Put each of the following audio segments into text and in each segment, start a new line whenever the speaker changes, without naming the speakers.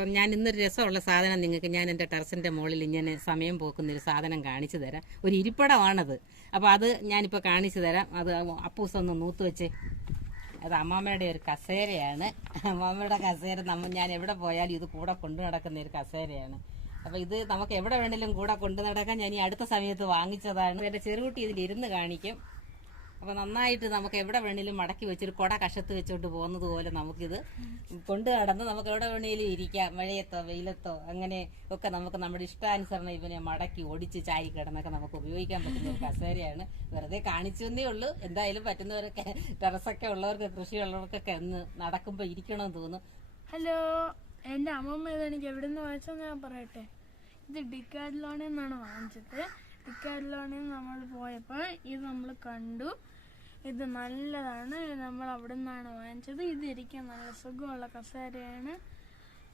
അപ്പം ഞാൻ ഇന്നൊരു രസമുള്ള സാധനം നിങ്ങൾക്ക് ഞാൻ എന്റെ ടെറസിന്റെ മുകളിൽ ഇങ്ങനെ സമയം പോക്കുന്ന ഒരു സാധനം കാണിച്ചു തരാം. ഒരു ഇരിപ്പിടമാണത്. അപ്പൊ അത് ഞാനിപ്പോൾ കാണിച്ചു തരാം. അത് അപ്പൂസ് ഒന്ന് നൂത്ത് വെച്ചേ. അത് അമ്മാമ്മയുടെ ഒരു കസേരയാണ്. അമ്മാമ്മയുടെ കസേര നമ്മ ഞാൻ എവിടെ പോയാലും ഇത് കൂടെ കൊണ്ടു നടക്കുന്ന ഒരു കസേരയാണ്. അപ്പൊ ഇത് നമുക്ക് എവിടെ വേണേലും കൂടെ കൊണ്ടു നടക്കാൻ ഞാൻ ഈ അടുത്ത സമയത്ത് വാങ്ങിച്ചതാണ്. എന്റെ ചെറുകുട്ടി ഇതിൽ ഇരുന്ന് കാണിക്കും. അപ്പൊ നന്നായിട്ട് നമുക്ക് എവിടെ വേണേലും മടക്കി വെച്ചൊരു കൊട കഷത്ത് വെച്ചോണ്ട് പോകുന്നത് പോലെ നമുക്കിത് കൊണ്ടു നടന്ന് നമുക്ക് എവിടെ വേണേലും ഇരിക്കാം. മഴയത്തോ വെയിലത്തോ അങ്ങനെ ഒക്കെ നമുക്ക് നമ്മുടെ ഇഷ്ടാനുസരണം ഇവനെ മടക്കി ഒടിച്ച് ചായ കിടന്നൊക്കെ നമുക്ക് ഉപയോഗിക്കാൻ പറ്റുന്ന ഒരു കസേരയാണ്. വെറുതെ കാണിച്ചു തന്നേ ഉള്ളൂ. എന്തായാലും പറ്റുന്നവരൊക്കെ ടെറസൊക്കെ ഉള്ളവർക്ക് കൃഷി കൃഷിയുള്ളവർക്കൊക്കെ ഒന്ന് നടക്കുമ്പോൾ ഇരിക്കണമെന്ന് തോന്നുന്നു.
ഹലോ എന്റെ അമ്മമ്മ ഇതെനിക്ക് എവിടെ നിന്ന് വായിച്ചെന്ന് ഞാൻ പറയട്ടെ? ഇത് ഡിക്കാറ്റ്ലോണിൽ നിന്നാണ് വാങ്ങിച്ചത്. ഡിക്കാറ്റ്ലോണിൽ നമ്മൾ പോയപ്പോൾ ഇത് നമ്മൾ കണ്ടു. ഇത് നല്ലതാണ്. നമ്മൾ അവിടെ നിന്നാണ് വാങ്ങിച്ചത്. ഇത് ഇരിക്കാൻ നല്ല സുഖമുള്ള കസേരയാണ്.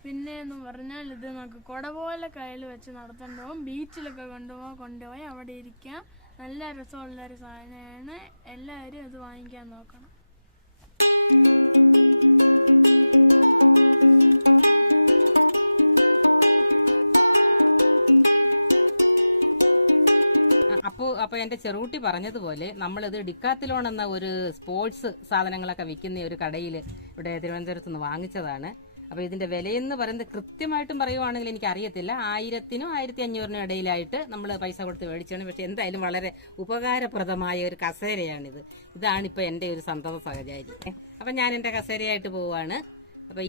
പിന്നെ എന്ന് പറഞ്ഞാൽ ഇത് നമുക്ക് കുട പോലെ കയ്യിൽ വെച്ച് നടത്തേണ്ടി പോകും ബീച്ചിലൊക്കെ കൊണ്ടുപോകാൻ കൊണ്ടുപോയി അവിടെ ഇരിക്കാം. നല്ല രസമുള്ളൊരു സാധനമാണ്. എല്ലാവരും അത് വാങ്ങിക്കാൻ നോക്കണം.
അപ്പോൾ എന്റെ ചെറുകുട്ടി പറഞ്ഞതുപോലെ നമ്മളിത് ഡിക്കാത്തിലോൺ എന്ന ഒരു സ്പോർട്സ് സാധനങ്ങളൊക്കെ വിൽക്കുന്ന ഒരു കടയിൽ ഇവിടെ തിരുവനന്തപുരത്ത് നിന്ന് വാങ്ങിച്ചതാണ്. അപ്പോൾ ഇതിന്റെ വിലയെന്ന് പറയുന്നത് കൃത്യമായിട്ടും പറയുവാണെങ്കിൽ എനിക്ക് അറിയത്തില്ല ആയിരത്തിനും ആയിരത്തി അഞ്ഞൂറിനും ഇടയിലായിട്ട് നമ്മൾ പൈസ കൊടുത്ത് മേടിച്ചാണ് പക്ഷെ എന്തായാലും വളരെ ഉപകാരപ്രദമായ ഒരു കസേരയാണിത്. ഇതാണ് ഇപ്പോൾ എന്റെ ഒരു സന്തത സഹചാരി. അപ്പം ഞാൻ എന്റെ കസേരയായിട്ട് പോവുകയാണ് അപ്പോൾ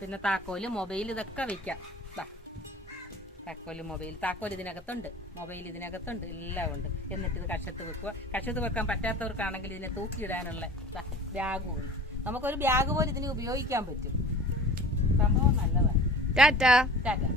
പിന്നെ താക്കോൽ മൊബൈൽ ഇതൊക്കെ വിൽക്കാം. ദാ. താക്കോൽ മൊബൈൽ. താക്കോൽ ഇതിനകത്തുണ്ട്. മൊബൈൽ ഇതിനകത്തുണ്ട്. എല്ലാം ഉണ്ട്. എന്നിട്ട് ഇത് കഷത്ത് വെക്കുക. കഷത്ത് വെക്കാൻ പറ്റാത്തവർക്കാണെങ്കിൽ ഇതിനെ തൂക്കിയിടാനുള്ള ബാഗ് നമുക്കൊരു ബാഗ് പോലെ ഇതിനെ ഉപയോഗിക്കാൻ പറ്റും. സംഭവം നല്ലതാണ്.
ടാറ്റാ.
ടാറ്റ.